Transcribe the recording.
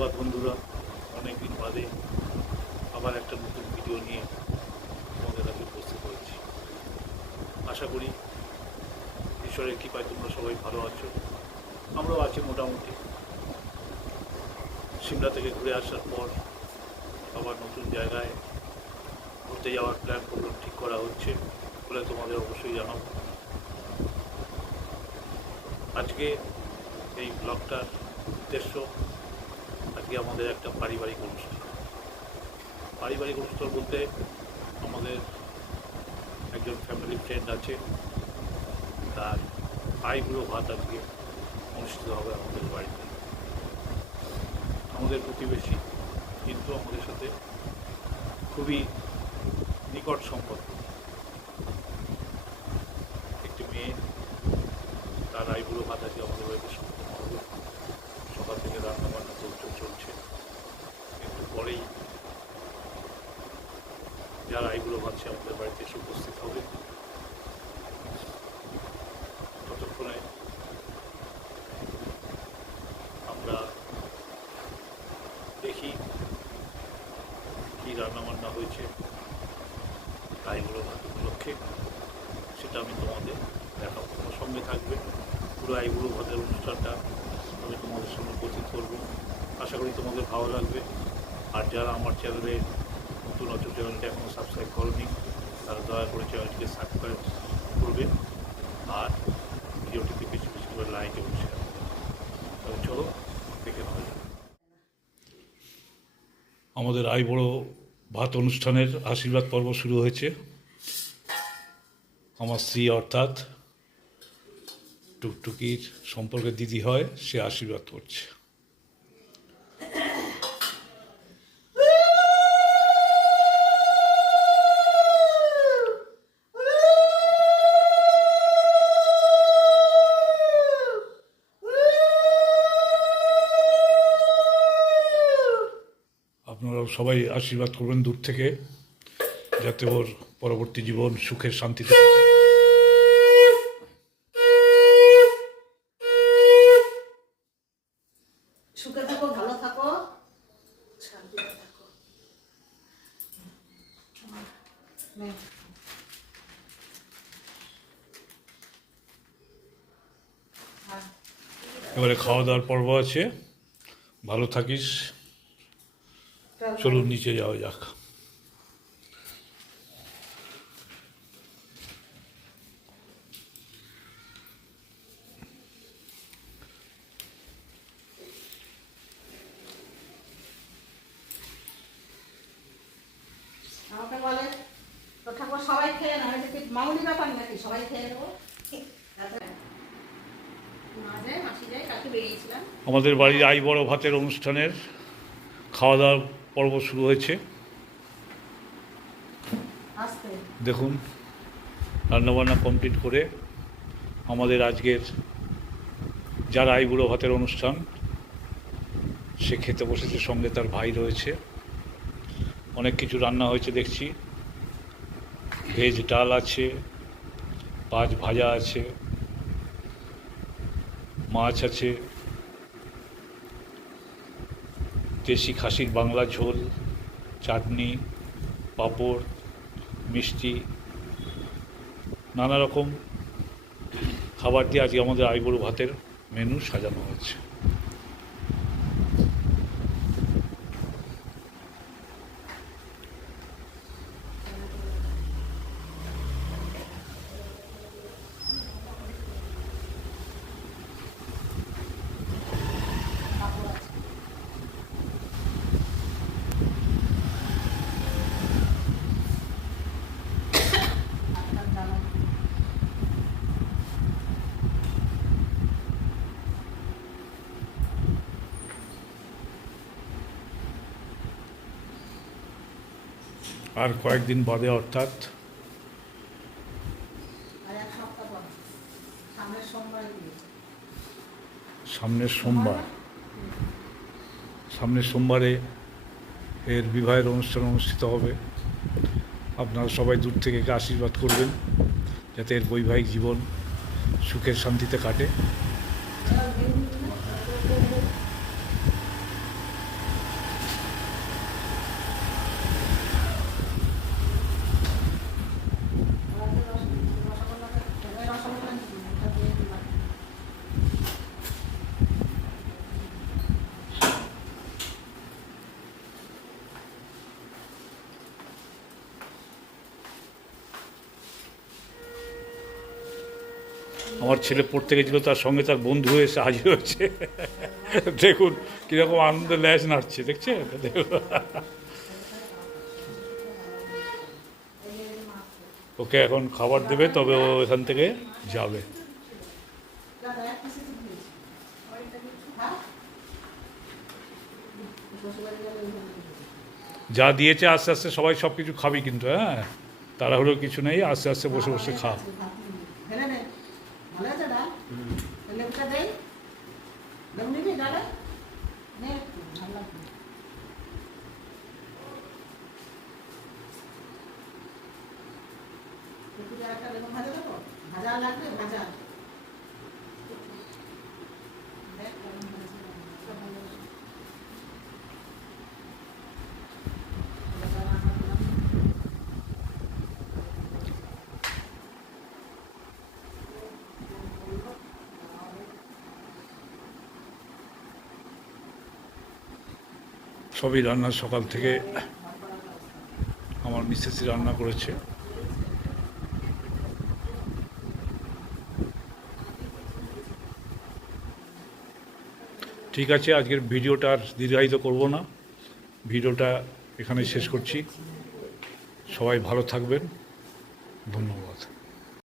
সুপ্রভাত বন্ধুরা, অনেকদিন বাদে আবার একটা নতুন ভিডিও নিয়ে তোমাদের কাছে উপস্থিত হয়েছি। আশা করি ঈশ্বরের কৃপায় তোমরা সবাই ভালো আছো। আমরাও আছি মোটামুটি। সিমলা থেকে ঘুরে আসার পর আবার নতুন জায়গায় ঘুরতে যাওয়ার প্ল্যান প্রোগ্রাম ঠিক করা হচ্ছে বলে তোমাদের অবশ্যই জানাবো। আজকে এই ব্লগটার উদ্দেশ্য আজকে আমাদের একটা পারিবারিক অনুষ্ঠান। পারিবারিক অনুষ্ঠান বলতে আমাদের একজন ফ্যামিলি ফ্রেন্ড আছে, তার আইবুড়ো ভাত আজকে অনুষ্ঠিত হবে আমাদের বাড়িতে। আমাদের প্রতিবেশী, কিন্তু আমাদের সাথে খুবই নিকট সম্পর্ক। একটি মেয়ে, তার আইবুড়ো ভাত আজকে আমাদের বাড়িতে সম্পন্ন হবে। সকাল থেকে রান্নাবান্না চলছে, একটু পরেই যারা আইবুড়ো ভাত সে আমাদের বাড়িতে এসে উপস্থিত হবে। ততক্ষণে আমরা দেখি কি রান্নাবান্না হয়েছে আইবুড়ো ভাত উপলক্ষে, সেটা আমি তোমাদের দেখাবো। তোমার সঙ্গে থাকবে, পুরো আইবুড়ো ভাতের অনুষ্ঠানটা আমি তোমাদের সঙ্গে উপস্থিত করবো। আশা করি তোমাদের ভালো লাগবে। আর যারা আমার চ্যানেলে নতুন আছো, চ্যানেলটা এখনও সাবস্ক্রাইব করোনি, তারা দয়া করে চ্যানেলটিকে সাবস্ক্রাইব করবে আর ভিডিওটিকে বেশি বেশি করে লাইক এবং শেয়ার করবে। তবে চলো দেখে নেওয়া যাক। আমাদের আইবুড়ো ভাত অনুষ্ঠানের আশীর্বাদ পর্ব শুরু হয়েছে। আমার স্ত্রী অর্থাৎ টুকটুকির সম্পর্কে দিদি হয়, সে আশীর্বাদ করছে। আপনারাও সবাই আশীর্বাদ করবেন দূর থেকে, যাতে ওর পরবর্তী জীবন সুখের শান্তিতে কাটে। সুখে থাকো, ভালো থাকো, শান্তিতে থাকো। এবারে খাওয়া দাওয়ার পর্ব আছে। ভালো থাকিস। চলুন নিচে যাওয়া যাক। আমাকে বলে তো ঠাকুর সবাই খেয়ে না, হয়তো কি মামুলি ব্যাপার নাকি, সবাই খেয়ে নেবো। আমাদের বাড়ির আইবুড়ো ভাতের অনুষ্ঠানের খাওয়া দাওয়ার পর্ব শুরু হয়েছে। দেখুন, রান্নাবান্না কমপ্লিট করে আমাদের আজকের যারা আইবুড়ো ভাতের অনুষ্ঠান সে খেতে বসেছে, সঙ্গে তার ভাই রয়েছে। অনেক কিছু রান্না হয়েছে দেখছি। ভেজ ডাল আছে, মাছ ভাজা আছে, মাছ আছে, দেশি খাসির বাংলা ঝোল, চাটনি, পাঁপড়, মিষ্টি, নানা রকম খাবার দিয়ে আজকে আমাদের আইবুড়ো ভাতের মেনু সাজানো হয়েছে। আর কয়েকদিন বাদে, অর্থাৎ সামনের সোমবারে এর বিবাহের অনুষ্ঠান অনুষ্ঠিত হবে। আপনারা সবাই দূর থেকে একে আশীর্বাদ করবেন, যাতে এর বৈবাহিক জীবন সুখের শান্তিতে কাটে। আমাকে বলে তো ঠাকুর সবাই খেয়ে না, হয়তো কি মামুলি ব্যাপার নাকি, সবাই খেয়ে নেবো। সামনের সোমবারে এর বিবাহের অনুষ্ঠান অনুষ্ঠিত হবে। আপনারা সবাই দূর থেকে একে আশীর্বাদ করবেন, যাতে এর বৈবাহিক জীবন সুখের শান্তিতে কাটে। আমার ছেলে পড়তে গেছিলো, তার সঙ্গে তার বন্ধু এসে হাজির হয়েছে। দেখুন কীরকম আনন্দে ল্যাস নাড়ছে, দেখছে? ওকে এখন খাবার দেবে, তবে ও এখান থেকে যাবে। যা দিয়েছে আস্তে আস্তে সবাই সব কিছু খাবি কিন্তু, হ্যাঁ, তাড়াহুড়ো কিছু নেই, আস্তে আস্তে বসে বসে খা। ফেলে নে, ভালো আছে ডাল? লেবুটা দেই? লেবু নিবি ডালে? নে একটু, ভালো লাগবে। একটু একটা লেবু ভাজা দেবো? ভাজা লাগবে? ভাজা। দেখ, কেমন হয়েছে। সব ভালো আছে। সবই রান্না সকাল থেকে আমার মিসেসই রান্না করেছে। ঠিক আছে, আজকের ভিডিওটা আর দীর্ঘায়িত করব না, ভিডিওটা এখানে শেষ করছি। সবাই ভালো থাকবেন, ধন্যবাদ।